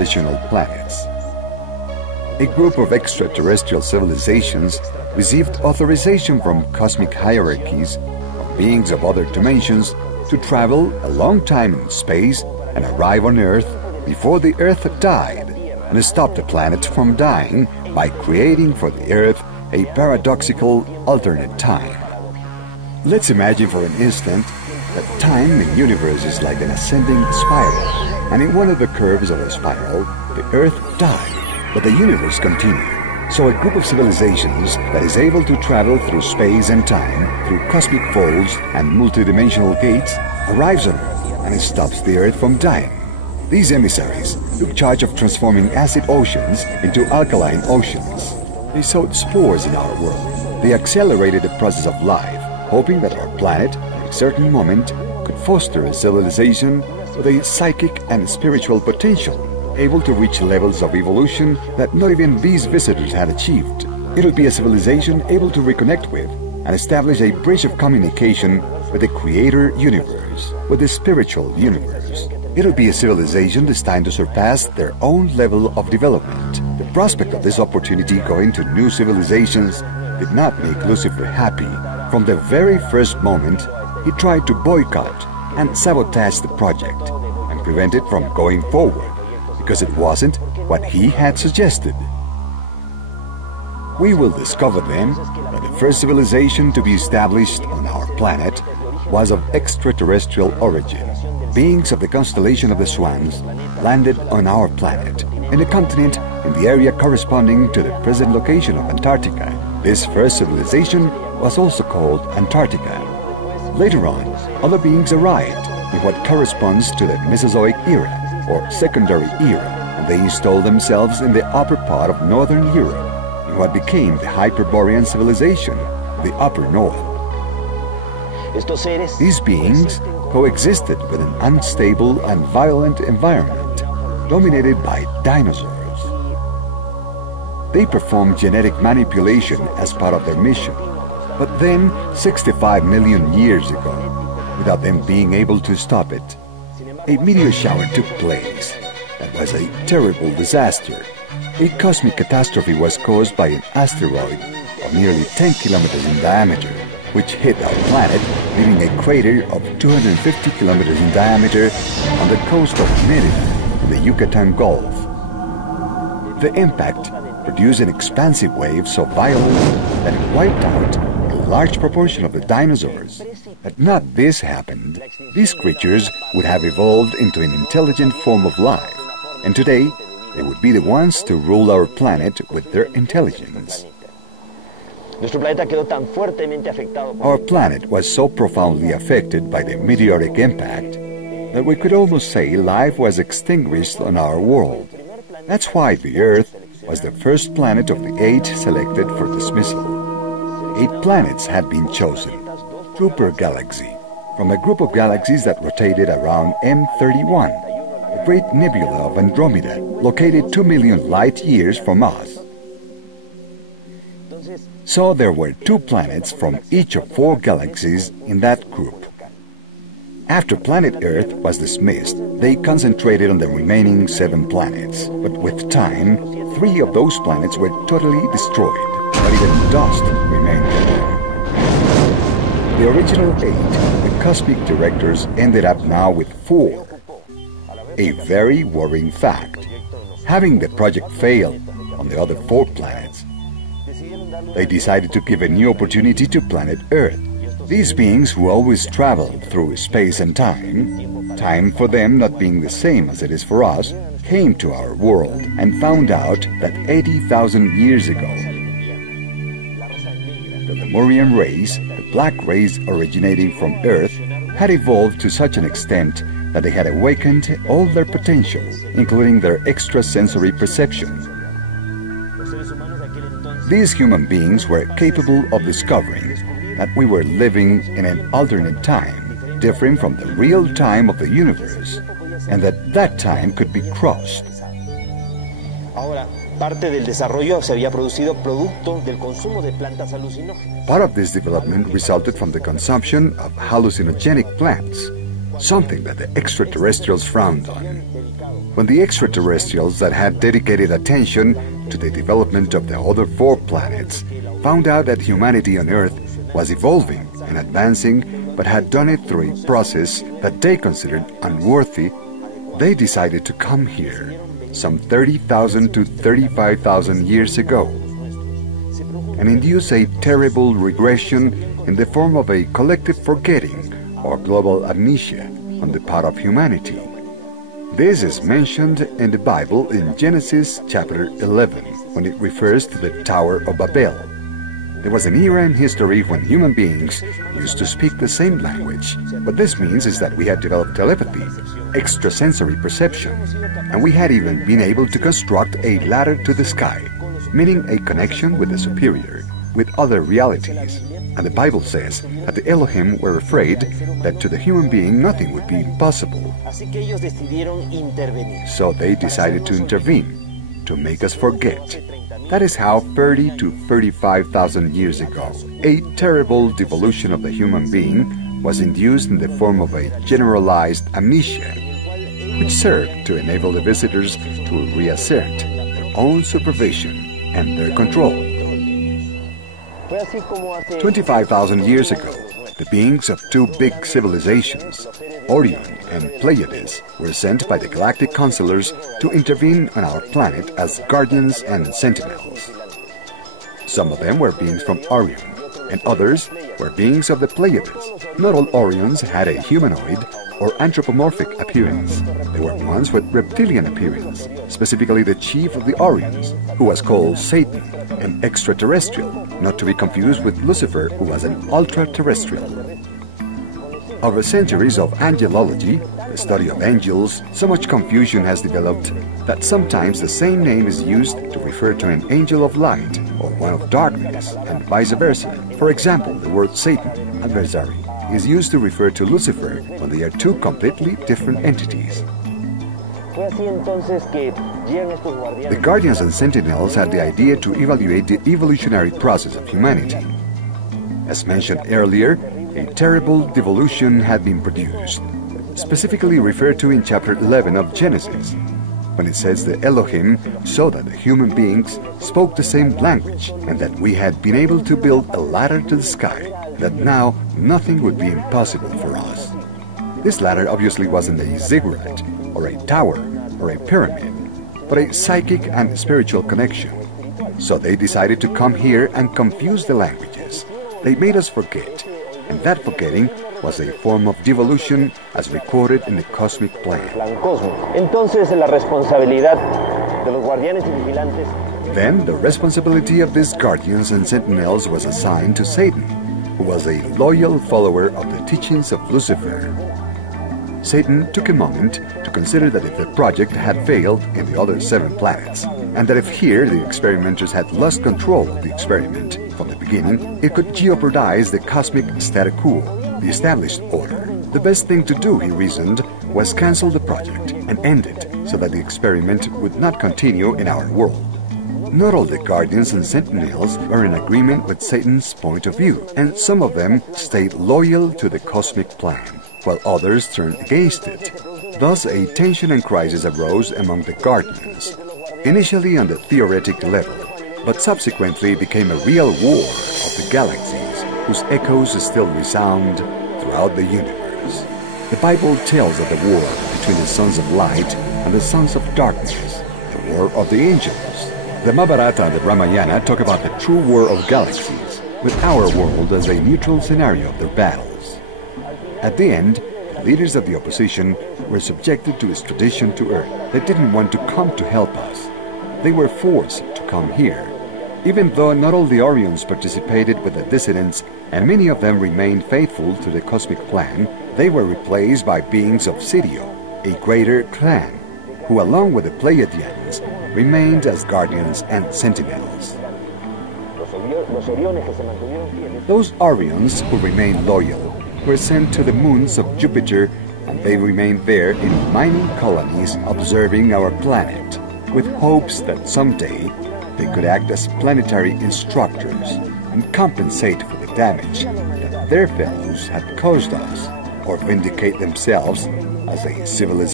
additional planets. A group of extraterrestrial civilizations received authorization from cosmic hierarchies, from beings of other dimensions, to travel a long time in space and arrive on Earth before the Earth died, and stop the planet from dying by creating for the Earth a paradoxical alternate time. Let's imagine for an instant that time in the universe is like an ascending spiral, and in one of the curves of the spiral, the Earth died, but the universe continued. So a group of civilizations that is able to travel through space and time, through cosmic folds and multidimensional gates, arrives on Earth and stops the Earth from dying. These emissaries took charge of transforming acid oceans into alkaline oceans. They sowed spores in our world. They accelerated the process of life, hoping that our planet, at a certain moment, could foster a civilization with a psychic and spiritual potential, able to reach levels of evolution that not even these visitors had achieved. It would be a civilization able to reconnect with and establish a bridge of communication with the Creator universe, with the spiritual universe. It would be a civilization destined to surpass their own level of development. The prospect of this opportunity going to new civilizations did not make Lucifer happy. From the very first moment, he tried to boycott and sabotage the project and prevent it from going forward, because it wasn't what he had suggested. We will discover then that the first civilization to be established on our planet was of extraterrestrial origin. Beings of the constellation of the Swans landed on our planet, in a continent in the area corresponding to the present location of Antarctica. This first civilization was also called Antarctica. Later on, other beings arrived in what corresponds to the Mesozoic era, or secondary era, and they installed themselves in the upper part of northern Europe, in what became the Hyperborean civilization, the upper north. These beings coexisted with an unstable and violent environment, dominated by dinosaurs. They performed genetic manipulation as part of their mission, but then, 65 million years ago, without them being able to stop it, a meteor shower took place. That was a terrible disaster. A cosmic catastrophe was caused by an asteroid of nearly 10 kilometers in diameter, which hit our planet, leaving a crater of 250 kilometers in diameter on the coast of Mérida in the Yucatan Gulf. The impact produced an expansive wave so violent that it wiped out a large proportion of the dinosaurs. Had not this happened, these creatures would have evolved into an intelligent form of life, and today they would be the ones to rule our planet with their intelligence. Our planet was so profoundly affected by the meteoric impact that we could almost say life was extinguished on our world. That's why the Earth was the first planet of the 8 selected for dismissal. 8 planets had been chosen, two per galaxy, from a group of galaxies that rotated around M31, the great nebula of Andromeda, located 2 million light-years from us. So there were 2 planets from each of 4 galaxies in that group. After planet Earth was dismissed, they concentrated on the remaining 7 planets. But with time, 3 of those planets were totally destroyed. Not even dust remained on them. The original 8, the cosmic directors, ended up now with 4. A very worrying fact. Having the project fail on the other 4 planets, they decided to give a new opportunity to planet Earth. These beings who always traveled through space and time for them not being the same as it is for us, came to our world and found out that 80,000 years ago, the Lemurian race, the black race originating from Earth, had evolved to such an extent that they had awakened all their potential, including their extrasensory perception. These human beings were capable of discovering that we were living in an alternate time, different from the real time of the universe, and that time could be crossed. Part of this development resulted from the consumption of hallucinogenic plants, something that the extraterrestrials frowned on. When the extraterrestrials that had dedicated attention to the development of the other 4 planets found out that humanity on Earth was evolving and advancing, but had done it through a process that they considered unworthy, they decided to come here, some 30,000 to 35,000 years ago, and induce a terrible regression in the form of a collective forgetting or global amnesia on the part of humanity. This is mentioned in the Bible in Genesis chapter 11, when it refers to the Tower of Babel. There was an era in history when human beings used to speak the same language. What this means is that we had developed telepathy, extrasensory perception, and we had even been able to construct a ladder to the sky, meaning a connection with the superior, with other realities. And the Bible says that the Elohim were afraid that to the human being nothing would be impossible. So they decided to intervene, to make us forget. That is how 30 to 35,000 years ago, a terrible devolution of the human being was induced in the form of a generalized amnesia, which served to enable the visitors to reassert their own supervision and their control. 25,000 years ago, the beings of 2 big civilizations, Orion and Pleiades, were sent by the galactic counselors to intervene on our planet as guardians and sentinels. Some of them were beings from Orion, and others were beings of the Pleiades. Not all Orions had a humanoid or anthropomorphic appearance. There were ones with reptilian appearance, specifically the chief of the Orions, who was called Satan, an extraterrestrial, not to be confused with Lucifer, who was an ultra-terrestrial. Over centuries of angelology, the study of angels, so much confusion has developed that sometimes the same name is used to refer to an angel of light or one of darkness, and vice versa. For example, the word Satan, adversary, is used to refer to Lucifer when they are 2 completely different entities. The Guardians and Sentinels had the idea to evaluate the evolutionary process of humanity. As mentioned earlier, a terrible devolution had been produced, specifically referred to in chapter 11 of Genesis, when it says the Elohim saw that the human beings spoke the same language and that we had been able to build a ladder to the sky, that now nothing would be impossible for us. This ladder obviously wasn't a ziggurat, or a tower, or a pyramid, but a psychic and spiritual connection. So they decided to come here and confuse the languages. They made us forget, and that forgetting was a form of devolution as recorded in the cosmic plan. Then the responsibility of these guardians and sentinels was assigned to Satan, who was a loyal follower of the teachings of Lucifer. Satan took a moment to consider that if the project had failed in the other 7 planets, and that if here the experimenters had lost control of the experiment from the beginning, it could jeopardize the cosmic statu quo, the established order. The best thing to do, he reasoned, was cancel the project and end it so that the experiment would not continue in our world. Not all the Guardians and Sentinels were in agreement with Satan's point of view, and some of them stayed loyal to the cosmic plan, while others turned against it. Thus, a tension and crisis arose among the Guardians, initially on the theoretic level, but subsequently became a real war of the galaxies, whose echoes still resound throughout the universe. The Bible tells of the war between the sons of light and the sons of darkness, the war of the angels. The Mahabharata and the Ramayana talk about the true war of galaxies, with our world as a neutral scenario of their battles. At the end, the leaders of the opposition were subjected to extradition to Earth. They didn't want to come to help us. They were forced to come here. Even though not all the Orions participated with the dissidents, and many of them remained faithful to the cosmic plan, they were replaced by beings of Sirio, a greater clan, who along with the Pleiadians remained as guardians and sentinels. Those Orions who remained loyal were sent to the moons of Jupiter, and they remained there in mining colonies observing our planet, with hopes that someday they could act as planetary instructors and compensate for the damage that their fellows had caused us. or vindicate themselves as a civilization.